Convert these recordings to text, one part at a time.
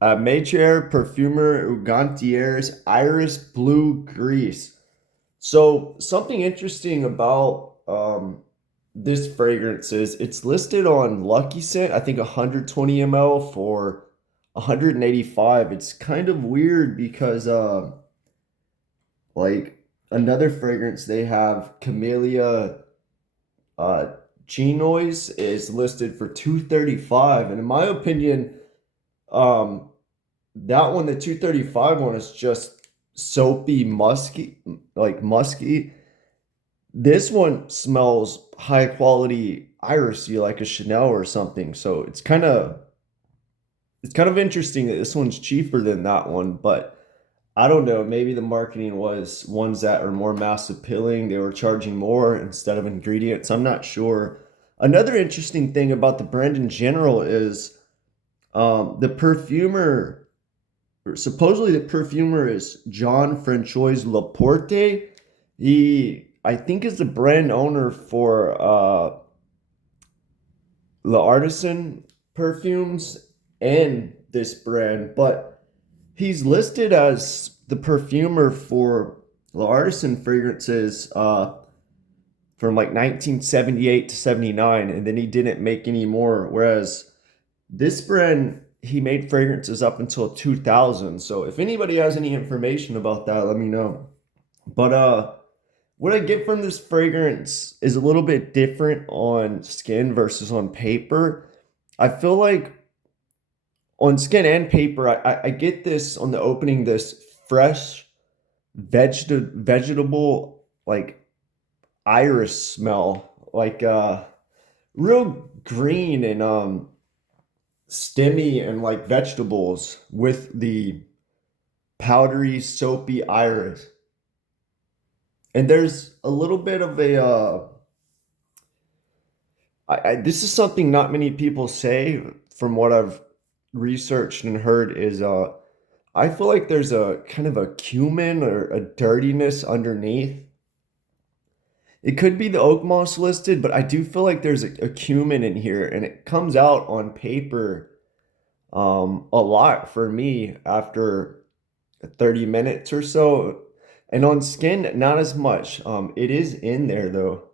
Maitre, Parfumeur, Gantier's Iris Blue Gris. So something interesting about this fragrance is it's listed on Lucky Scent, I think 120 ml for 185. It's kind of weird because like another fragrance they have, Camellia uh Chinois is listed for 235. And in my opinion, um that one, the 235 one, is just soapy, musky, like musky. This one smells high quality irisy, like a Chanel or something. So it's kind of interesting that this one's cheaper than that one, but I don't know. Maybe the marketing was ones that are more mass appealing. They were charging more instead of ingredients. I'm not sure. Another interesting thing about the brand in general is the perfumer. Supposedly, the perfumer is John Francois Laporte. He, I think, is the brand owner for the Artisan perfumes and this brand, but he's listed as the perfumer for the Artisan fragrances from like 1978 to 79, and then he didn't make any more. Whereas this brand, he made fragrances up until 2000. So if anybody has any information about that, let me know. But what I get from this fragrance is a little bit different on skin versus on paper. I feel like on skin and paper, I get this on the opening, this fresh vegetable like iris smell, like real green and stemmy and like vegetables with the powdery soapy iris. And there's a little bit of a this is something not many people say from what I've researched and heard is I feel like there's a kind of a cumin or a dirtiness underneath. It could be the oak moss listed, but I do feel like there's a cumin in here, and it comes out on paper a lot for me after 30 minutes or so. And on skin, not as much. It is in there though.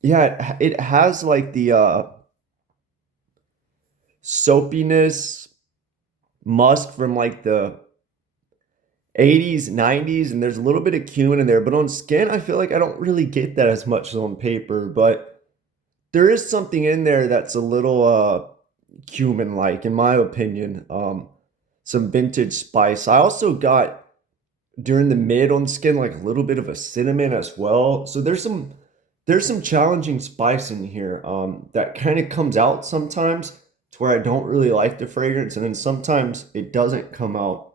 Yeah, it has like the soapiness, musk from like the 80s, 90s, and there's a little bit of cumin in there. But on skin, I feel like I don't really get that as much as on paper. But there is something in there that's a little cumin-like, in my opinion. Some vintage spice. I also got during the mid on skin like a little bit of a cinnamon as well. So there's some challenging spice in here that kind of comes out sometimes to where I don't really like the fragrance, and then sometimes it doesn't come out.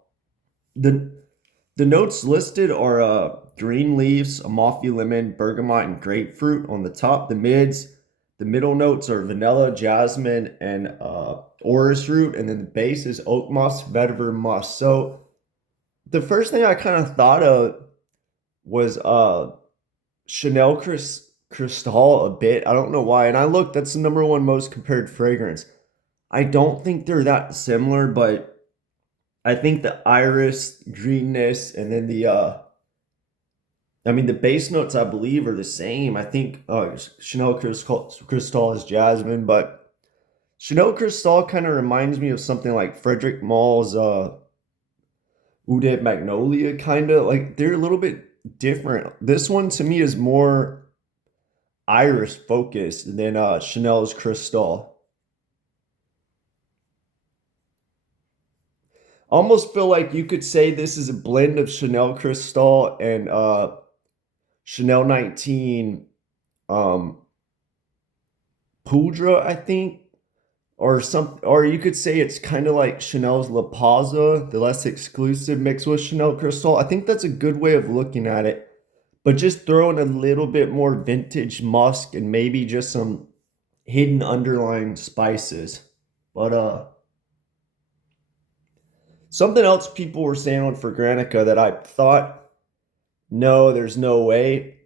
The the notes listed are green leaves, Amalfi lemon, bergamot, and grapefruit on the top. The middle notes are vanilla, jasmine, and orris root, and then the base is oak moss, vetiver moss. So the first thing I kind of thought of was Chanel Cristal a bit. I don't know why. And I looked, that's the number one most compared fragrance. I don't think they're that similar, but I think the iris greenness and then the I mean the base notes I believe are the same. I think Chanel Cristal is jasmine, but Chanel Cristal kind of reminds me of something like Frederick Mall's Eau de Magnolia, kind of like they're a little bit different. This one to me is more iris focused than Chanel's Cristal. Almost feel like you could say this is a blend of Chanel Cristal and Chanel 19 um Poudre, I think, or some, or you could say it's kind of like Chanel's La Pausa, the less exclusive mixed with Chanel Cristal. I think that's a good way of looking at it. But just throw in a little bit more vintage musk and maybe just some hidden underlying spices. But something else people were saying on Fragrantica that I thought, no, there's no way.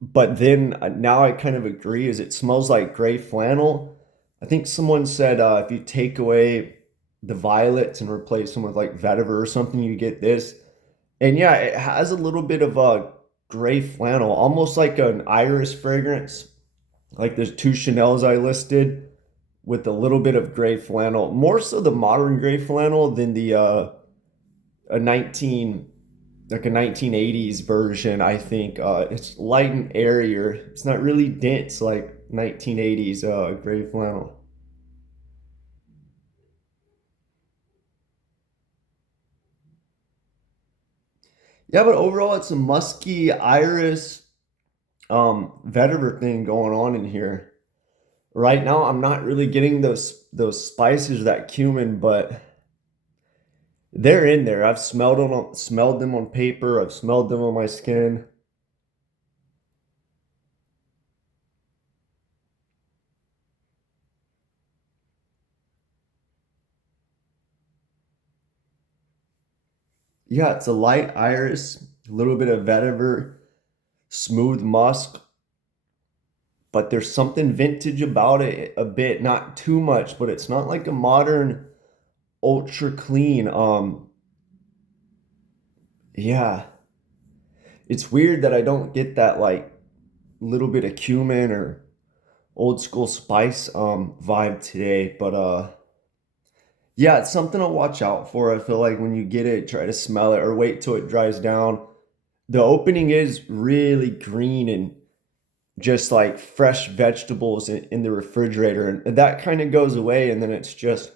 But then now I kind of agree is it smells like gray flannel. I think someone said if you take away the violets and replace them with like vetiver or something, you get this. And yeah, it has a little bit of a gray flannel, almost like an iris fragrance. Like there's two Chanel's I listed with a little bit of gray flannel, more so the modern gray flannel than the a 19 like a 1980s version. I think it's light and airier. It's not really dense like 1980s gray flannel. Yeah, but overall it's a musky iris vetiver thing going on in here. Right now I'm not really getting those spices, that cumin, but they're in there. I've smelled them on paper, I've smelled them on my skin. Yeah, it's a light iris, a little bit of vetiver, smooth musk, but there's something vintage about it a bit, not too much, but it's not like a modern ultra clean. Yeah, it's weird that I don't get that like little bit of cumin or old school spice vibe today, but yeah, it's something to watch out for. I feel like when you get it, try to smell it or wait till it dries down. The opening is really green and just like fresh vegetables in the refrigerator, and that kind of goes away, and then it's just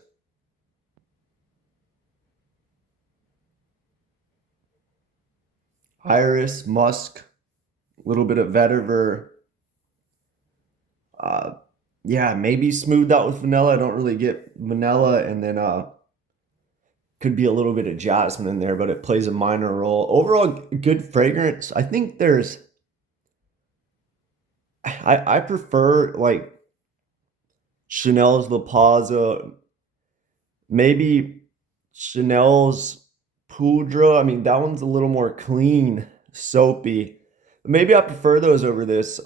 iris, musk, a little bit of vetiver. Uh, yeah, maybe smoothed out with vanilla. I don't really get vanilla, and then could be a little bit of jasmine in there, but it plays a minor role. Overall, good fragrance. I think there's I prefer like Chanel's La Pausa, maybe Chanel's Poudre. I mean, that one's a little more clean, soapy. Maybe I prefer those over this.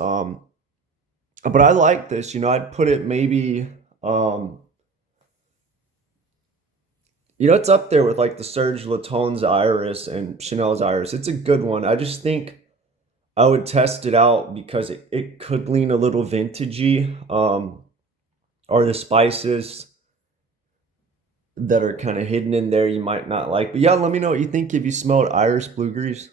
But I like this. I'd put it maybe it's up there with like the Serge Latone's Iris and Chanel's Iris. It's a good one. I just think I would test it out because it could lean a little vintagey. Or the spices that are kind of hidden in there you might not like. But yeah, let me know what you think if you smelled Iris Blue Grease.